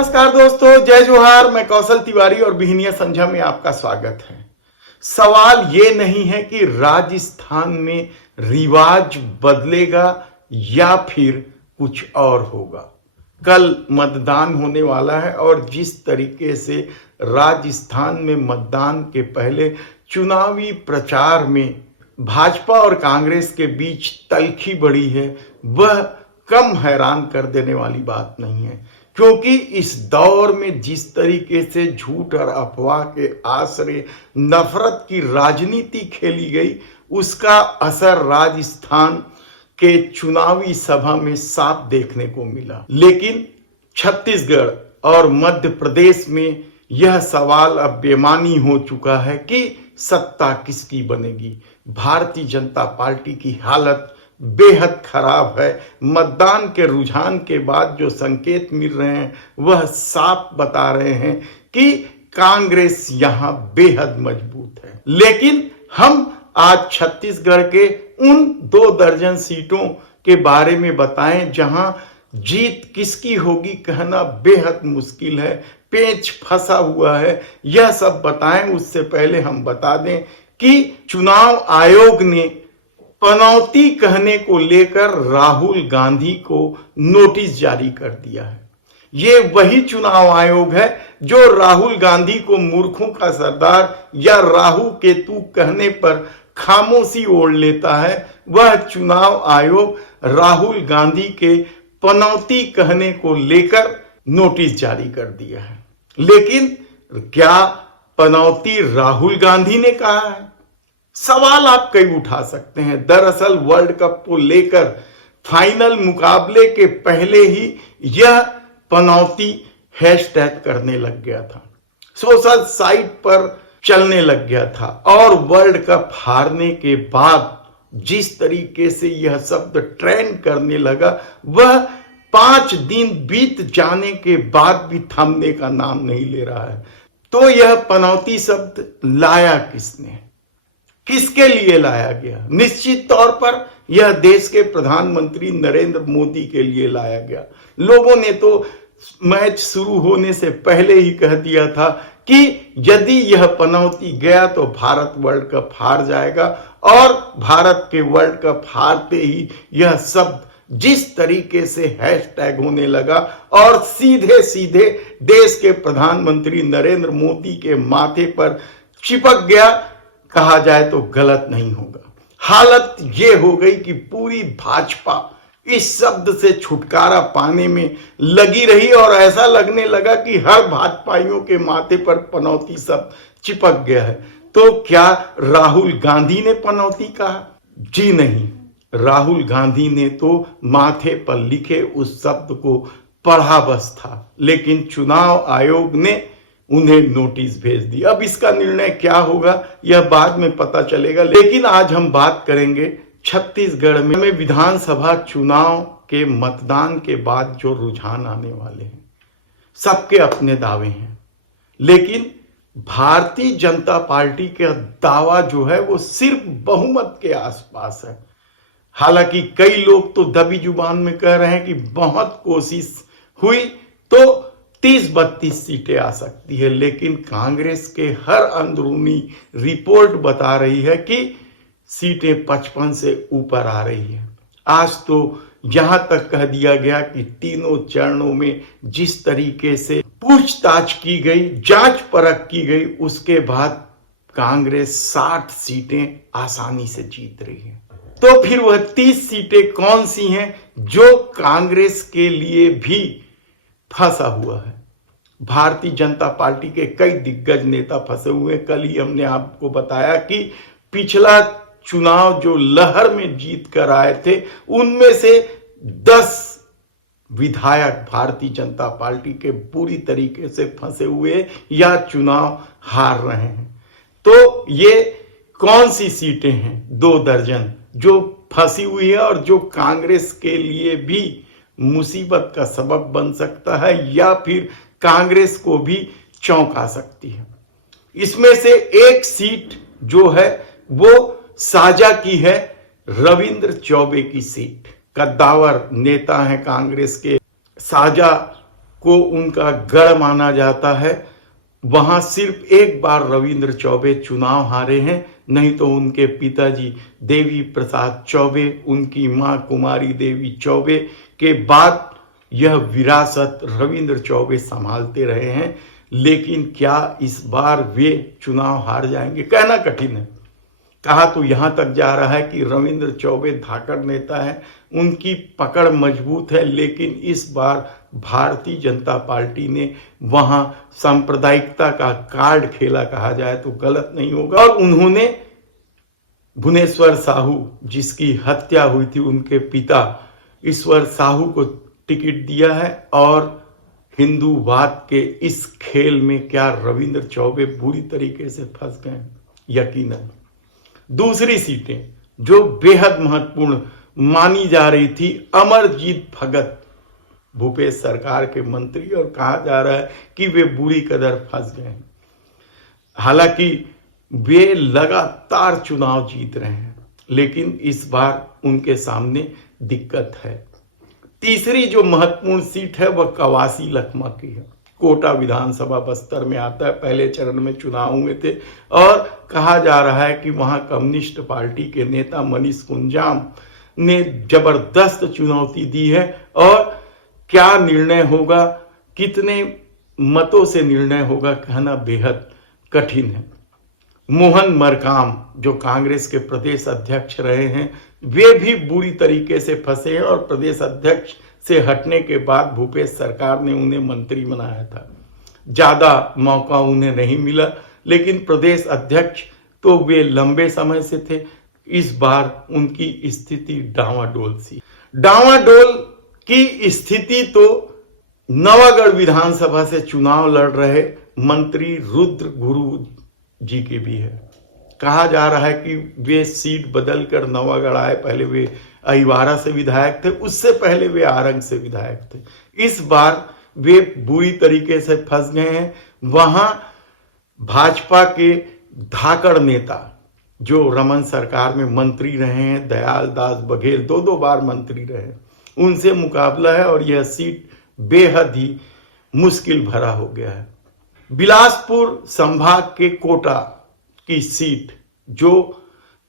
नमस्कार दोस्तों, जय जोहार। मैं कौशल तिवारी और बिहनिया संझा में आपका स्वागत है। सवाल ये नहीं है कि राजस्थान में रिवाज बदलेगा या फिर कुछ और होगा। कल मतदान होने वाला है और जिस तरीके से राजस्थान में मतदान के पहले चुनावी प्रचार में भाजपा और कांग्रेस के बीच तल्खी बढ़ी है, वह कम हैरान कर देने वाली बात नहीं है, क्योंकि इस दौर में जिस तरीके से झूठ और अफवाह के आसरे नफरत की राजनीति खेली गई, उसका असर राजस्थान के चुनावी सभा में साफ देखने को मिला। लेकिन छत्तीसगढ़ और मध्य प्रदेश में यह सवाल अब बेमानी हो चुका है कि सत्ता किसकी बनेगी। भारतीय जनता पार्टी की हालत बेहद खराब है। मतदान के रुझान के बाद जो संकेत मिल रहे हैं वह साफ बता रहे हैं कि कांग्रेस यहां बेहद मजबूत है। लेकिन हम आज छत्तीसगढ़ के उन 2 दर्जन सीटों के बारे में बताएं जहां जीत किसकी होगी कहना बेहद मुश्किल है, पेच फंसा हुआ है। यह सब बताएं उससे पहले हम बता दें कि चुनाव आयोग ने पनौती कहने को लेकर राहुल गांधी को नोटिस जारी कर दिया है। ये वही चुनाव आयोग है जो राहुल गांधी को मूर्खों का सरदार या राहु केतु कहने पर खामोशी ओढ़ लेता है। वह चुनाव आयोग राहुल गांधी के पनौती कहने को लेकर नोटिस जारी कर दिया है। लेकिन क्या पनौती राहुल गांधी ने कहा है? सवाल आप कई उठा सकते हैं। दरअसल वर्ल्ड कप को लेकर फाइनल मुकाबले के पहले ही यह पनौती हैशटैग करने लग गया था, सोशल साइट पर चलने लग गया था। और वर्ल्ड कप हारने के बाद जिस तरीके से यह शब्द ट्रेंड करने लगा, वह 5 दिन बीत जाने के बाद भी थमने का नाम नहीं ले रहा है। तो यह पनौती शब्द लाया किसने, किसके लिए लाया गया? निश्चित तौर पर यह देश के प्रधानमंत्री नरेंद्र मोदी के लिए लाया गया। लोगों ने तो मैच शुरू होने से पहले ही कह दिया था कि यदि यह पनौती गया तो भारत वर्ल्ड कप हार जाएगा। और भारत के वर्ल्ड कप हारते ही यह शब्द जिस तरीके से हैशटैग होने लगा और सीधे सीधे देश के प्रधानमंत्री नरेंद्र मोदी के माथे पर चिपक गया, कहा जाए तो गलत नहीं होगा। हालत यह हो गई कि पूरी भाजपा इस शब्द से छुटकारा पाने में लगी रही और ऐसा लगने लगा कि हर भाजपाइयों के माथे पर पनौती शब्द चिपक गया है। तो क्या राहुल गांधी ने पनौती कहा? जी नहीं, राहुल गांधी ने तो माथे पर लिखे उस शब्द को पढ़ा बस था। लेकिन चुनाव आयोग ने उन्हें नोटिस भेज दी। अब इसका निर्णय क्या होगा यह बाद में पता चलेगा। लेकिन आज हम बात करेंगे छत्तीसगढ़ में विधानसभा चुनाव के मतदान के बाद जो रुझान आने वाले हैं। सबके अपने दावे हैं, लेकिन भारतीय जनता पार्टी का दावा जो है वो सिर्फ बहुमत के आसपास है। हालांकि कई लोग तो दबी जुबान में कह रहे हैं कि बहुत कोशिश हुई तो 30-32 सीटें आ सकती है। लेकिन कांग्रेस के हर अंदरूनी रिपोर्ट बता रही है कि सीटें 55 से ऊपर आ रही है। आज तो यहां तक कह दिया गया कि तीनों चरणों में जिस तरीके से पूछताछ की गई, जांच परख की गई, उसके बाद कांग्रेस 60 सीटें आसानी से जीत रही है। तो फिर वह 30 सीटें कौन सी हैं जो कांग्रेस के लिए भी फंसा हुआ है? भारतीय जनता पार्टी के कई दिग्गज नेता फंसे हुए। कल ही हमने आपको बताया कि पिछला चुनाव जो लहर में जीत कर आए थे, उनमें से 10 विधायक भारतीय जनता पार्टी के पूरी तरीके से फंसे हुए या चुनाव हार रहे हैं। तो ये कौन सी सीटें हैं 2 दर्जन जो फंसी हुई है और जो कांग्रेस के लिए भी मुसीबत का सबब बन सकता है या फिर कांग्रेस को भी चौंका सकती है? इसमें से एक सीट जो है वो साझा की है रविंद्र चौबे की सीट। कद्दावर नेता हैं कांग्रेस के, साझा को उनका गढ़ माना जाता है। वहां सिर्फ एक बार रविंद्र चौबे चुनाव हारे हैं, नहीं तो उनके पिताजी देवी प्रसाद चौबे, उनकी मां कुमारी देवी चौबे के बाद यह विरासत रविंद्र चौबे संभालते रहे हैं। लेकिन क्या इस बार वे चुनाव हार जाएंगे, कहना कठिन है। कहा तो यहां तक जा रहा है कि रविंद्र चौबे धाकड़ नेता है, उनकी पकड़ मजबूत है, लेकिन इस बार भारतीय जनता पार्टी ने वहां सांप्रदायिकता का कार्ड खेला, कहा जाए तो गलत नहीं होगा। और उन्होंने भुवनेश्वर साहू, जिसकी हत्या हुई थी, उनके पिता ईश्वर साहू को टिकट दिया है। और हिंदूवाद के इस खेल में क्या रविंद्र चौबे बुरी तरीके से फंस गए? यकीनन। दूसरी सीटें जो बेहद महत्वपूर्ण मानी जा रही थी, अमरजीत भगत भूपेश सरकार के मंत्री, और कहा जा रहा है कि वे बुरी कदर फंस गए हैं। हालांकि वे लगातार चुनाव जीत रहे हैं, लेकिन इस बार उनके सामने दिक्कत है। तीसरी जो महत्वपूर्ण सीट है वह कवासी लखमा की है। कोटा विधानसभा बस्तर में आता है। पहले चरण में चुनाव हुए थे और कहा जा रहा है कि वहां कम्युनिस्ट पार्टी के नेता मनीष कुंजाम ने जबरदस्त चुनौती दी है। और क्या निर्णय होगा, कितने मतों से निर्णय होगा, कहना बेहद कठिन है। मोहन मरकाम जो कांग्रेस के प्रदेश अध्यक्ष रहे हैं, वे भी बुरी तरीके से फंसे हैं और प्रदेश अध्यक्ष से हटने के बाद भूपेश सरकार ने उन्हें मंत्री बनाया था। ज्यादा मौका उन्हें नहीं मिला, लेकिन प्रदेश अध्यक्ष तो वे लंबे समय से थे। इस बार उनकी स्थिति डावाडोल सी। डावाडोल की स्थिति तो नवागढ़ विधानसभा से चुनाव लड़ रहे मंत्री रुद्र गुरु जी की भी है। कहा जा रहा है कि वे सीट बदलकर नवागढ़ आए। पहले वे अहिवारा से विधायक थे, उससे पहले वे आरंग से विधायक थे। इस बार वे बुरी तरीके से फंस गए हैं। वहां भाजपा के धाकड़ नेता जो रमन सरकार में मंत्री रहे हैं, दयाल दास बघेल, दो बार मंत्री रहे, उनसे मुकाबला है और यह सीट बेहद ही मुश्किल भरा हो गया है। बिलासपुर संभाग के कोटा की सीट जो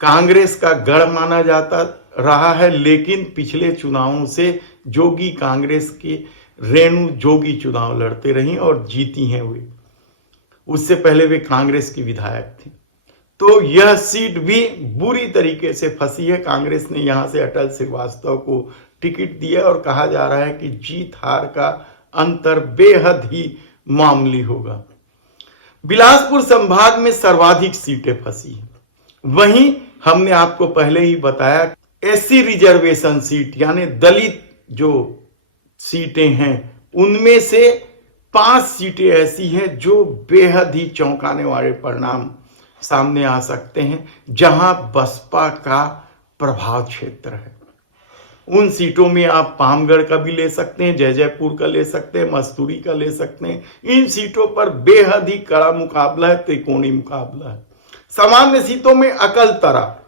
कांग्रेस का गढ़ माना जाता रहा है, लेकिन पिछले चुनावों से जोगी कांग्रेस के रेणु जोगी चुनाव लड़ते रही और जीती हैं वे। उससे पहले वे कांग्रेस की विधायक थी। तो यह सीट भी बुरी तरीके से फंसी है। कांग्रेस ने यहां से अटल श्रीवास्तव को टिकट दिया और कहा जा रहा है कि जीत हार का अंतर बेहद ही मामूली होगा। बिलासपुर संभाग में सर्वाधिक सीटें फंसी हैं। वहीं हमने आपको पहले ही बताया एससी रिजर्वेशन सीट यानी दलित जो सीटें हैं, उनमें से 5 सीटें ऐसी हैं जो बेहद ही चौंकाने वाले परिणाम सामने आ सकते हैं, जहां बसपा का प्रभाव क्षेत्र है। उन सीटों में आप पामगढ़ का भी ले सकते हैं, जयजयपुर का ले सकते हैं, मस्तूरी का ले सकते हैं। इन सीटों पर बेहद ही कड़ा मुकाबला है, त्रिकोणीय मुकाबला है। सामान्य सीटों में अकलतरा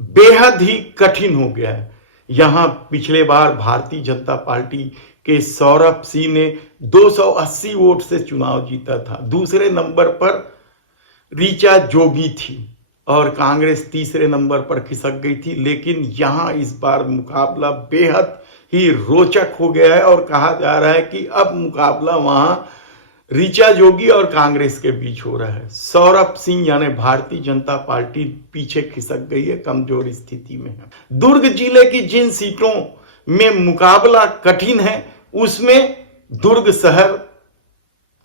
बेहद ही कठिन हो गया है। यहां पिछले बार भारतीय जनता पार्टी के सौरभ सिंह ने 280 वोट से चुनाव जीता था। दूसरे नंबर पर ऋचा जोगी थी और कांग्रेस तीसरे नंबर पर खिसक गई थी। लेकिन यहां इस बार मुकाबला बेहद ही रोचक हो गया है और कहा जा रहा है कि अब मुकाबला वहां ऋचा जोगी और कांग्रेस के बीच हो रहा है। सौरभ सिंह यानी भारतीय जनता पार्टी पीछे खिसक गई है, कमजोर स्थिति में है। दुर्ग जिले की जिन सीटों में मुकाबला कठिन है, उसमें दुर्ग शहर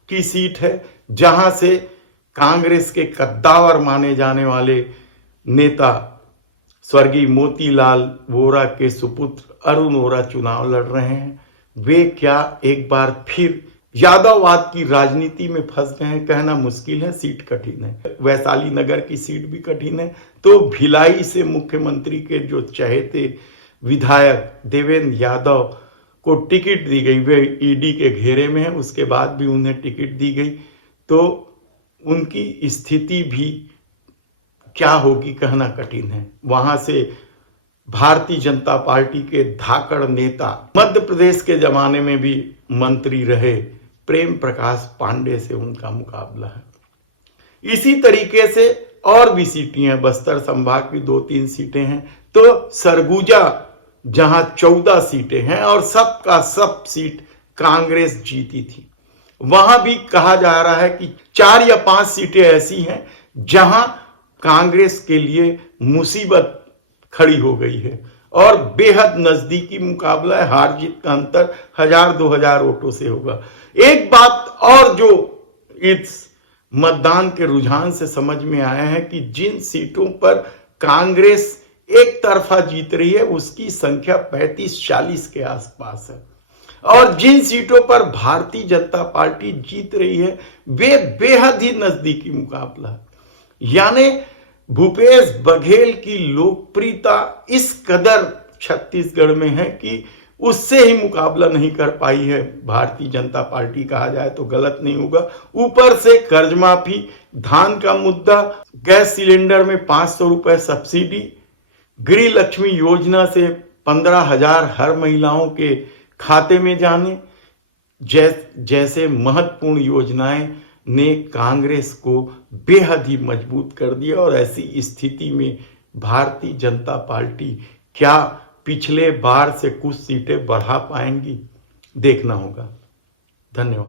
की सीट है, जहां से कांग्रेस के कद्दावर माने जाने वाले नेता स्वर्गीय मोतीलाल वोरा के सुपुत्र अरुण वोरा चुनाव लड़ रहे हैं। वे क्या एक बार फिर यादववाद की राजनीति में फंस गए हैं, कहना मुश्किल है। सीट कठिन है। वैशाली नगर की सीट भी कठिन है। तो भिलाई से मुख्यमंत्री के जो चहेते विधायक देवेंद्र यादव को टिकट दी गई, वे ईडी के घेरे में है, उसके बाद भी उन्हें टिकट दी गई, तो उनकी स्थिति भी क्या होगी कहना कठिन है। वहां से भारतीय जनता पार्टी के धाकड़ नेता, मध्य प्रदेश के जमाने में भी मंत्री रहे प्रेम प्रकाश पांडे से उनका मुकाबला है। इसी तरीके से और भी सीटें हैं, बस्तर संभाग की 2-3 सीटें हैं, तो सरगुजा जहां 14 सीटें हैं और सब का सब सीट कांग्रेस जीती थी, वहां भी कहा जा रहा है कि 4 या 5 सीटें ऐसी हैं जहां कांग्रेस के लिए मुसीबत खड़ी हो गई है और बेहद नजदीकी मुकाबला है। हार जीत का अंतर 1000-2000 वोटों से होगा। एक बात और जो इस मतदान के रुझान से समझ में आया है कि जिन सीटों पर कांग्रेस एक तरफा जीत रही है उसकी संख्या 35-40 के आसपास है और जिन सीटों पर भारतीय जनता पार्टी जीत रही है वे बेहद ही नजदीकी मुकाबला है। यानी भूपेश बघेल की लोकप्रियता इस कदर छत्तीसगढ़ में है कि उससे ही मुकाबला नहीं कर पाई है भारतीय जनता पार्टी, कहा जाए तो गलत नहीं होगा। ऊपर से कर्ज माफी, धान का मुद्दा, गैस सिलेंडर में 500 रुपए सब्सिडी, गृह लक्ष्मी योजना से 15,000 हर महिलाओं के खाते में जाने जैसे महत्वपूर्ण योजनाएं ने कांग्रेस को बेहद ही मजबूत कर दिया और ऐसी स्थिति में भारतीय जनता पार्टी क्या पिछले बार से कुछ सीटें बढ़ा पाएंगी, देखना होगा। धन्यवाद।